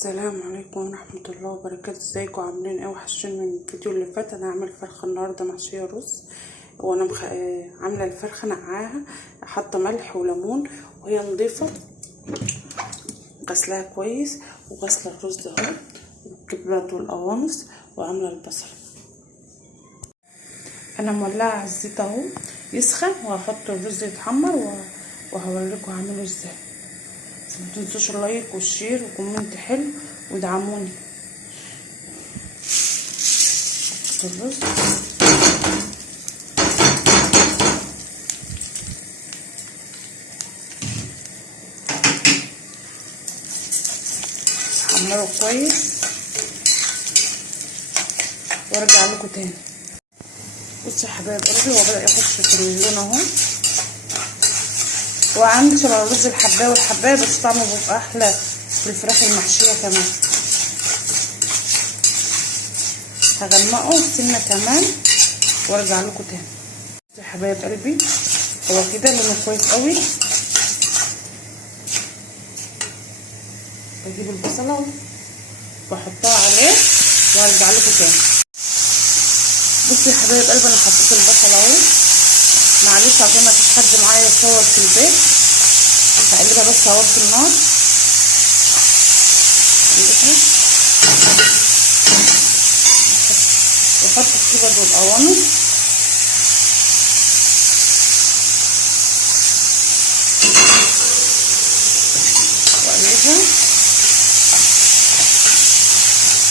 السلام عليكم ورحمة الله وبركاته. ازيكم عاملين ايه؟ وحشين من الفيديو اللي فات. انا هعمل فرخة النهاردة محشية رز، وانا عاملة الفرخة نقعاها، حاطة ملح وليمون وهي نضيفة، غسلها كويس وغسلة الرز اهو والكبات والقوانص وعاملة البصل. انا مولعة على الزيت اهو يسخن، وهحط الرز يتحمر وهوريكم هعمله ازاي. متنسوش اللايك والشير وكومنت حلو ودعموني. الرز حمره كويس وارجع لكم تاني. بصوا يا حبايب قلبي، هو بدأ يخش في اللون اهو، وعندي شبه الرز الحبايه والحبايه، بس طعمه بيبقى احلى في الفراخ المحشيه كمان. هغمقه سنه كمان وارجع لكم تاني. يا حبايب قلبي هو كده لونه كويس قوي. بجيب البصله واحطها عليه وارجع لكم تاني. بصوا يا حبايب قلبي، انا حطيت البصله اهو، معلش عشان ما فيش حد معايا يصور في البيت، هقلبها بس اهو في النار. واحط الكبد والقوانص واقلبها.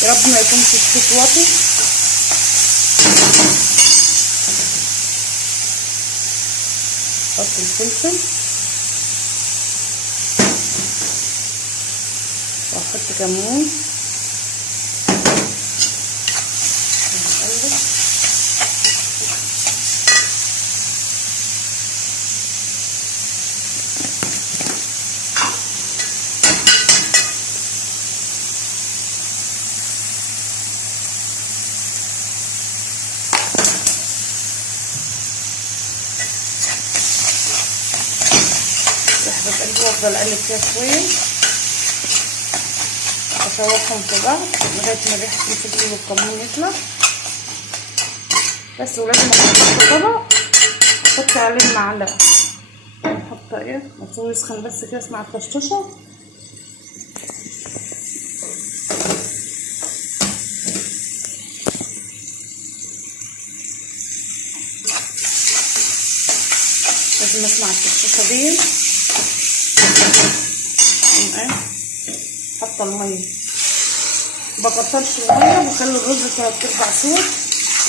يا رب ما يكونش الصوت واطي. احط الفلفل واحط كمون ونقلب. يحبط قلبي وافضل اقلب فيها شويه، اشوحهم في بعض لغايه ما ريحه الفلفل والكمون يطلع بس. ولازم احط طبق احط عليه المعلقه، نحط ايه المفروض يسخن بس كده، اسمع الطشطشه. لازم اسمع الطشطشه دي. حاطه الميه، مبكترش الميه وبخلي الرز 3/4 سوا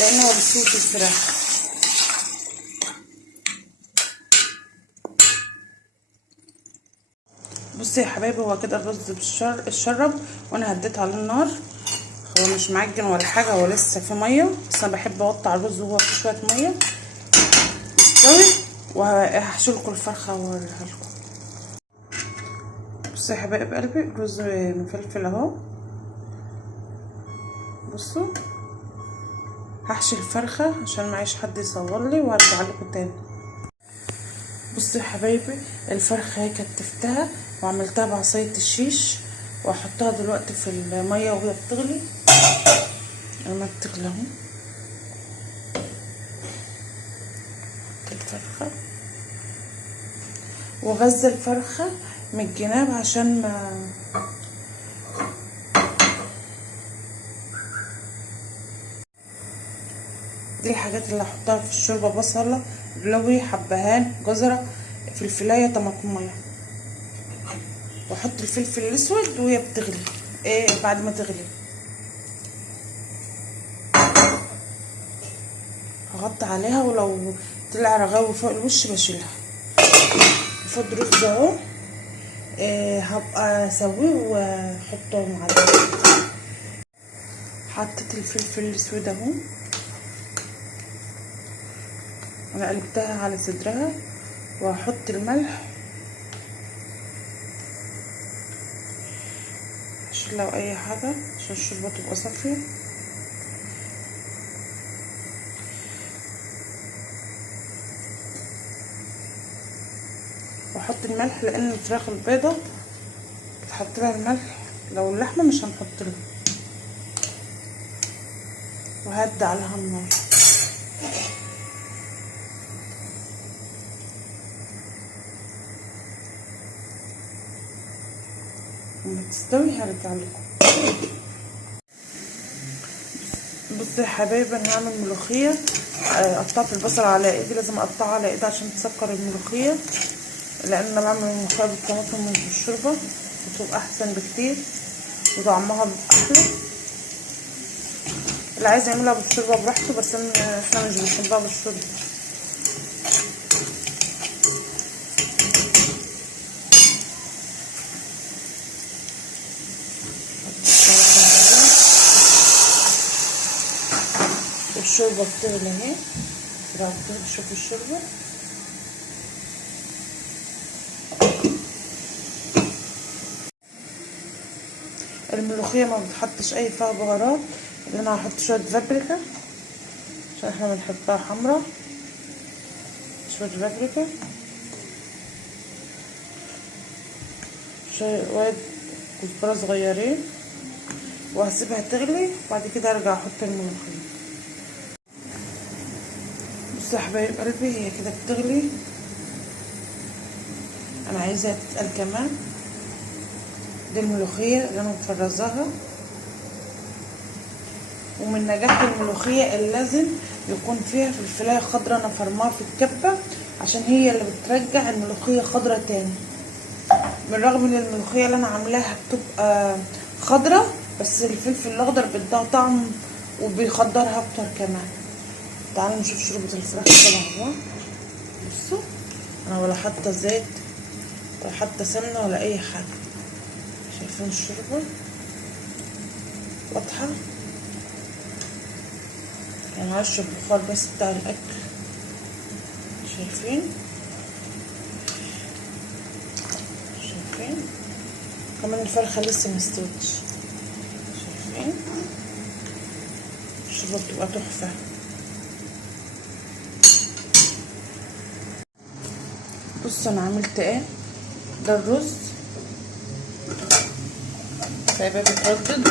لان هو بيستوي في الفراخ. بصي يا حبايبي، هو كده الرز اتشرب وانا هديت على النار. هو مش معجن ولا حاجه، هو لسه في ميه، بس انا بحب اوطي على الرز وهو فيه شويه ميه يستوي. وهحشيلكوا الفرخه واوريها لكم. بصوا يا حبايب قلبي، رز مفلفل اهو. بصوا هحشي الفرخه عشان معيش حد يصور لي وهرجع لكم تاني. بصوا يا حبايبي، الفرخه هي كتفتها وعملتها بعصايه الشيش، واحطها دلوقتي في الميه وهي بتغلي. لما بتغلي اهو الفرخه، وغزه الفرخه من الجناب عشان ما دي الحاجات اللي هحطها في الشوربه: بصله، لوي، حبهان، جزره، فلفلايه، طماطميه. واحط الفلفل الاسود وهي بتغلي بعد ما تغلي هغطي عليها، ولو طلع رغاوي فوق الوش بشيلها. افضل رز اهو هبقى اسويه واحطه مع حطيت الفلفل الاسود اهو، انا قلبتها على صدرها، وهحط الملح عشان لو اي حاجه، عشان الشوربه تبقى صافيه. واحط الملح لان الفراخ البيضه بتحط لها الملح لو اللحمه مش هنحط لها. وهدي عليها النار. لما تستوي هرجع لكم. بصوا يا حبايبي، انا هعمل ملوخيه. قطعت البصل على ايدي، لازم اقطعها على ايدي عشان تسكر الملوخيه، لان انا بعمل الملوخيه بالطماطم مش بالشوربه، بتبقى احسن بكتير وطعمها احلى. اللي عايز يعملها بالشوربه براحته، بس احنا مش بنحبها بالشوربه. الشوربه بتغلي اهي، شوفوا الشوربه. الملوخيه ما بتحطش اي فيها بهارات، اللي انا هحط شويه بابريكا عشان احنا بنحبها حمرا. شويه بابريكا، شويه كزبره صغيرين، وهسيبها تغلي. وبعد كده ارجع احط الملوخيه. بصوا يا حبايب قلبي، هي كده بتغلي. انا عايزاها تتقل كمان. دي الملوخيه اللي انا مفرزاها. ومن نجاح الملوخيه اللي لازم يكون فيها فلفلايه خضراء، انا فرماها في الكبه عشان هي اللي بترجع الملوخيه خضراء تاني. بالرغم ان الملوخيه اللي انا عاملاها بتبقى خضراء، بس الفلفل الاخضر بيديها طعم وبيخضرها اكتر كمان. تعالوا نشوف شوربه الفراخ كده مع بعض. بصوا، انا ولا حاطه زيت ولا حاطه سمنه ولا اي حاجه. شايفين الشوربه واضحه؟ انا هشرب البخار بس بتاع الاكل. شايفين كمان الفرخه لسه مستوتش. شايفين الشوربه بتبقى تحفه. بصوا انا عملت ايه. ده الرز سايباه بيتردد.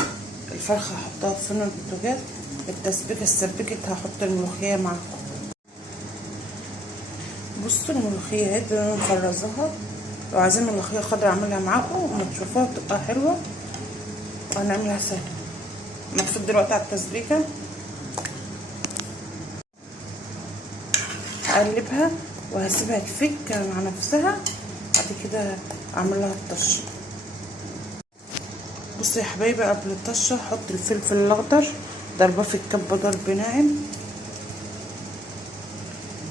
الفرخه هحطها في فرن البوتاجاز. التسبيكه اتسبكت، هحط الملوخيه معاها. بصوا الملوخيه اهي اللي انا مفرزاها. لو عايزين ملوخيه خضراء اعملها معاكم وما تشوفوها بتبقى حلوه، وهنعملها سهله. المفروض دلوقتي على التسبيكه هقلبها وهسيبها تفك مع نفسها. بعد كده اعمل لها الطشه. بصوا يا حبايبي، قبل الطشه احط الفلفل الاخضر ضربه في الكبه ضرب ناعم،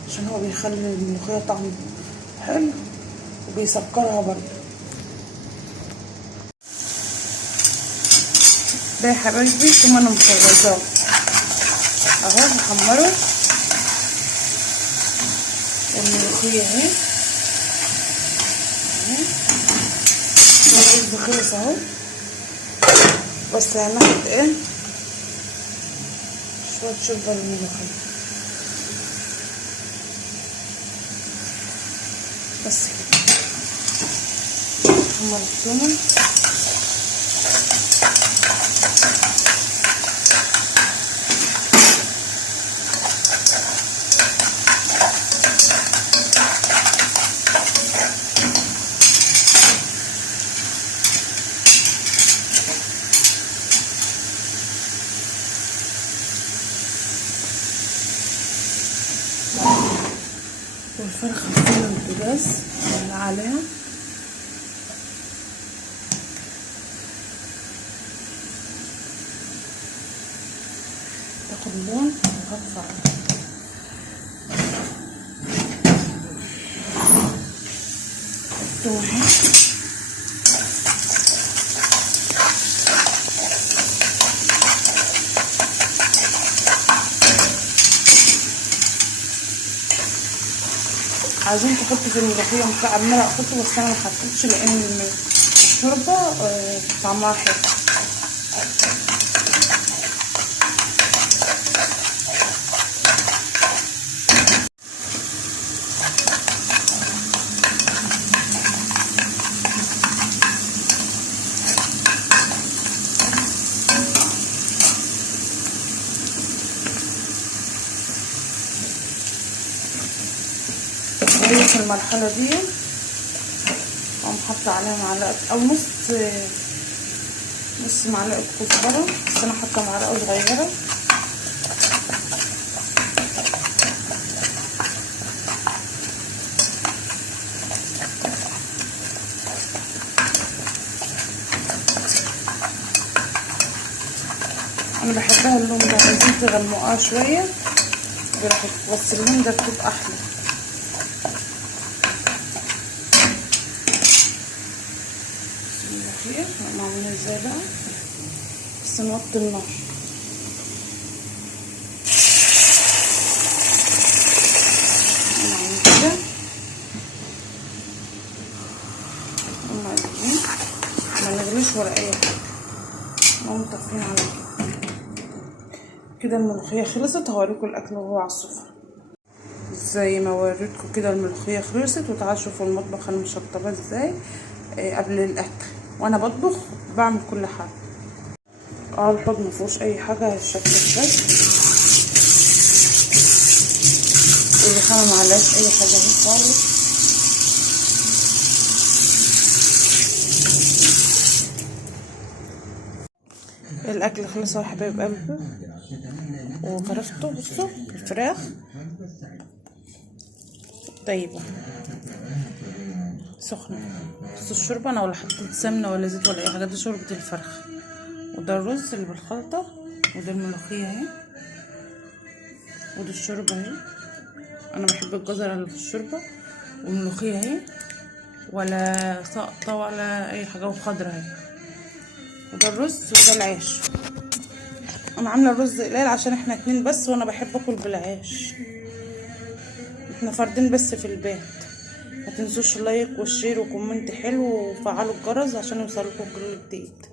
عشان هو بيخلي الملوخيه طعم حلو وبيسكرها برضه. ده يا حبايبي ثم انا مفرزاه اهو. هحمره الملوخيه اهي. الرز خلص اهو، بس هناخد ايه شويه شوربه للملوخيه بس كده. هما الثوم والفرخة في البوتاجاز اللي عليها. تاخد لون وهطفى التوحي. عايزين تحطوا في الملوخيه مكعب مرق حطوا، بس انا ما حطيتش لان الشوربه طعمها حلو. في المرحله دي اقوم حاطه عليها معلقه او نص معلقه كزبره، بس انا حاطه معلقه صغيره. انا بحبها اللون ده، عايزين تغمقوها شويه براحتكم، بس اللون ده بتبقى احلى. بسم الله خير. هنعملها ازاي بقى؟ بس نوطي النار. نعمل كده ومقلبين، ما نغليش ولا اي حاجه، نقوم طافيين على كده. الملوخيه خلصت، هوريكم الاكل وهو على السفره. زي ما وريتكم كده الملوخيه خلصت، وتعالوا شوفوا المطبخ انا مشطباه ازاي قبل الاكل. وانا بطبخ بعمل كل حاجه. الحوض مفيهوش اي حاجه، الشكل بس، والرخامه معلهاش اي حاجه اهي خالص. الاكل خلص يا حبايب قلبي، وغرفته. بصوا الفراخ طيبه سخنه. بصوا الشوربه، انا ولا حطيت سمنه ولا زيت ولا اي حاجه، دي شوربه الفرخ. وده الرز اللي بالخلطه، وده الملوخيه اهي، ودي الشوربه اهي. انا بحب الجزر اللي في الشوربه، والملوخيه اهي، ولا سقطه ولا اي حاجه، وخضره اهي. وده الرز وده العيش. انا عامله الرز قليل عشان احنا 2 بس، وانا بحب اكل بالعيش. احنا فردين بس في البيت. ما تنسوش اللايك والشير وكومنت حلو، وفعلوا الجرس عشان يوصلكم كل جديد.